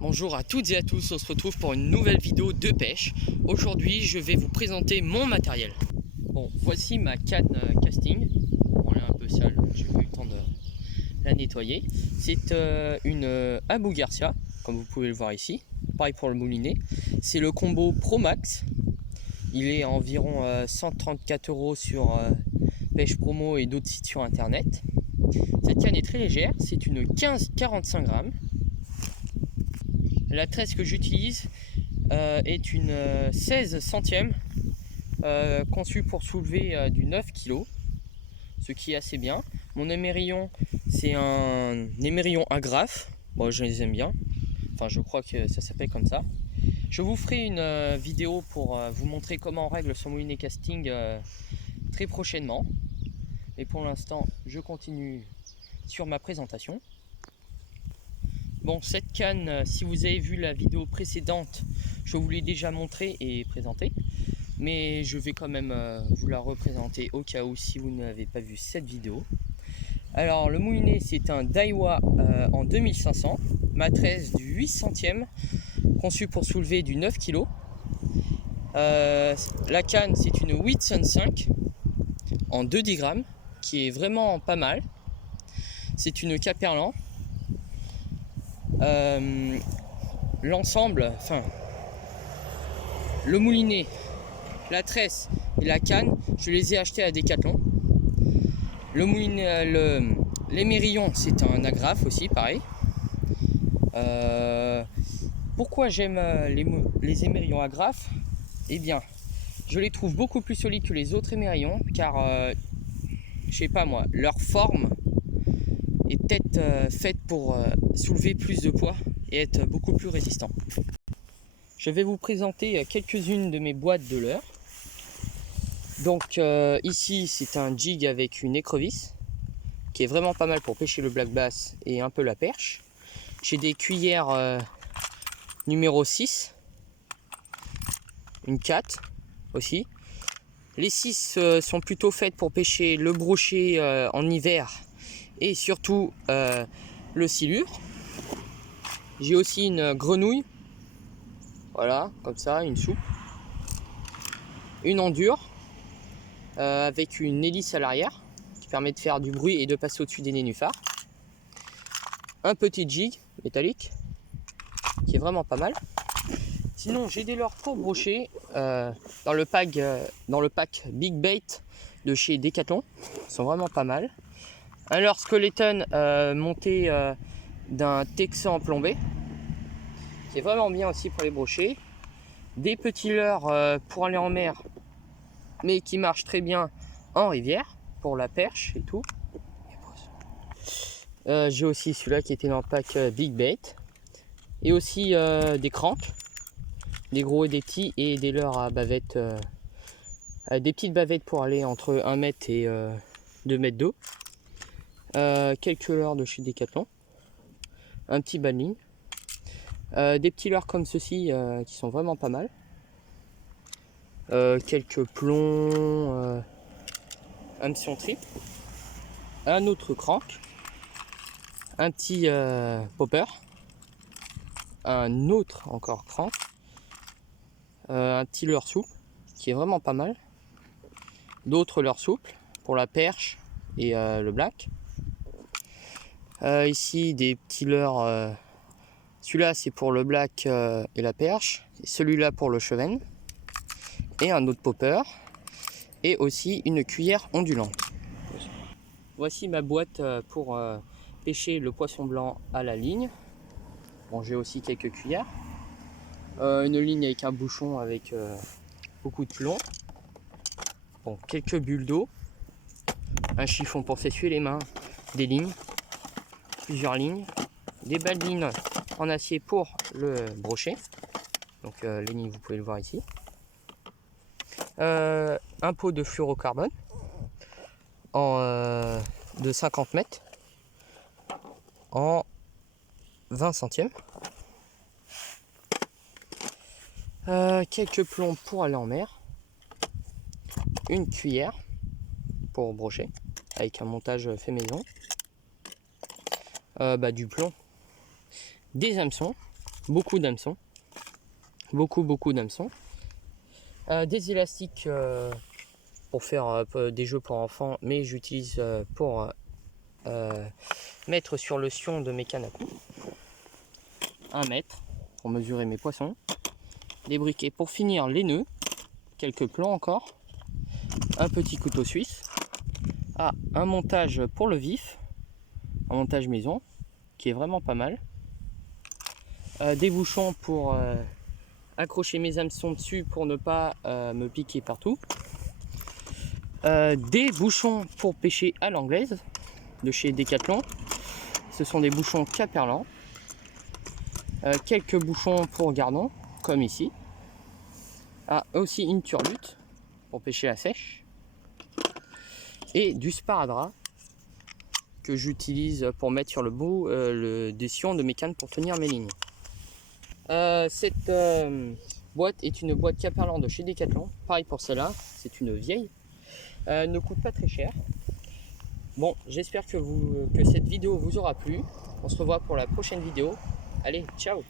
Bonjour à toutes et à tous, on se retrouve pour une nouvelle vidéo de pêche. Aujourd'hui je vais vous présenter mon matériel. Bon, voici ma canne casting. Bon, elle est un peu sale, j'ai pas eu le temps de la nettoyer. C'est une Abu Garcia, comme vous pouvez le voir ici. Pareil pour le moulinet. C'est le combo Pro Max. Il est à environ 134 € sur Pêche Promo et d'autres sites sur internet. Cette canne est très légère, c'est une 15-45 grammes. La tresse que j'utilise est une 16 centièmes conçue pour soulever du 9 kg, ce qui est assez bien. Mon émerillon, c'est un émerillon agrafe. Bon, je les aime bien. Enfin, je crois que ça s'appelle comme ça. Je vous ferai une vidéo pour vous montrer comment on règle son moulinet casting très prochainement. Mais pour l'instant, je continue sur ma présentation. Bon, cette canne, si vous avez vu la vidéo précédente, je vous l'ai déjà montré et présenté. Mais je vais quand même vous la représenter au cas où si vous n'avez pas vu cette vidéo. Alors, le moulinet, c'est un Daiwa en 2500, matresse du 8 centièmes, conçu pour soulever du 9 kg. La canne, c'est une Whitsun 5 en 2,10 grammes, qui est vraiment pas mal. C'est une Caperlan. L'ensemble, enfin le moulinet, la tresse et la canne, je les ai achetés à Decathlon. Le moulinet, l'émerillon, c'est un agrafe aussi, pareil. Pourquoi j'aime les émerillons agrafes? Eh bien, je les trouve beaucoup plus solides que les autres émerillons, car je sais pas moi, leur forme est peut-être faite pour soulever plus de poids et être beaucoup plus résistant. Je vais vous présenter quelques-unes de mes boîtes de leurre. Donc ici c'est un jig avec une écrevisse qui est vraiment pas mal pour pêcher le black bass et un peu la perche. J'ai des cuillères numéro 6, une 4 aussi. Les 6 sont plutôt faites pour pêcher le brochet en hiver et surtout le silure. J'ai aussi une grenouille, voilà, comme ça, une soupe, une endure avec une hélice à l'arrière qui permet de faire du bruit et de passer au-dessus des nénuphars, un petit jig métallique qui est vraiment pas mal. Sinon, j'ai des leurres pour brocher dans le pack Big Bait de chez Decathlon, ils sont vraiment pas mal. Un leurre skeleton monté d'un Texan plombé, qui est vraiment bien aussi pour les brochets. Des petits leurres pour aller en mer, mais qui marchent très bien en rivière pour la perche et tout. J'ai aussi celui-là qui était dans le pack Big Bait, et aussi des cranks, des gros et des petits, et des leurres à bavettes, des petites bavettes pour aller entre 1 mètre et 2 mètres d'eau. Quelques leurres de chez Decathlon, un petit bas de ligne, des petits leurres comme ceux-ci qui sont vraiment pas mal, quelques plombs, hameçon trip, un autre crank, un petit popper, un autre encore crank, un petit leurre souple qui est vraiment pas mal, d'autres leurres souples pour la perche et le black. Ici des petits leurres, celui-là c'est pour le black et la perche, celui-là pour le chevenne, et un autre popper, et aussi une cuillère ondulante. Voici ma boîte pour pêcher le poisson blanc à la ligne. Bon, j'ai aussi quelques cuillères, une ligne avec un bouchon avec beaucoup de plomb, bon, quelques bulles d'eau, un chiffon pour s'essuyer les mains, des lignes, plusieurs lignes, des balles en acier pour le brochet, donc les lignes vous pouvez le voir ici, un pot de fluorocarbone de 50 mètres en 20 centièmes, quelques plombs pour aller en mer, une cuillère pour brocher avec un montage fait maison, du plomb, des hameçons, beaucoup d'hameçons. Beaucoup d'hameçons. Des élastiques pour faire des jeux pour enfants, mais j'utilise pour mettre sur le sion de mes cannes à coups. 1 mètre pour mesurer mes poissons. Des briquets pour finir les nœuds. Quelques plombs encore. Un petit couteau suisse. Un montage pour le vif. Un montage maison qui est vraiment pas mal. Des bouchons pour accrocher mes hameçons dessus pour ne pas me piquer partout. Des bouchons pour pêcher à l'anglaise de chez Decathlon. Ce sont des bouchons Caperlan. Quelques bouchons pour gardon, comme ici. Aussi une turlute pour pêcher à sèche. Et du sparadrap que j'utilise pour mettre sur le bout des sions de mes cannes pour tenir mes lignes. Cette boîte est une boîte Caperlan de chez Decathlon. Pareil pour celle-là, c'est une vieille. Ne coûte pas très cher. Bon, j'espère que cette vidéo vous aura plu. On se revoit pour la prochaine vidéo. Allez, ciao!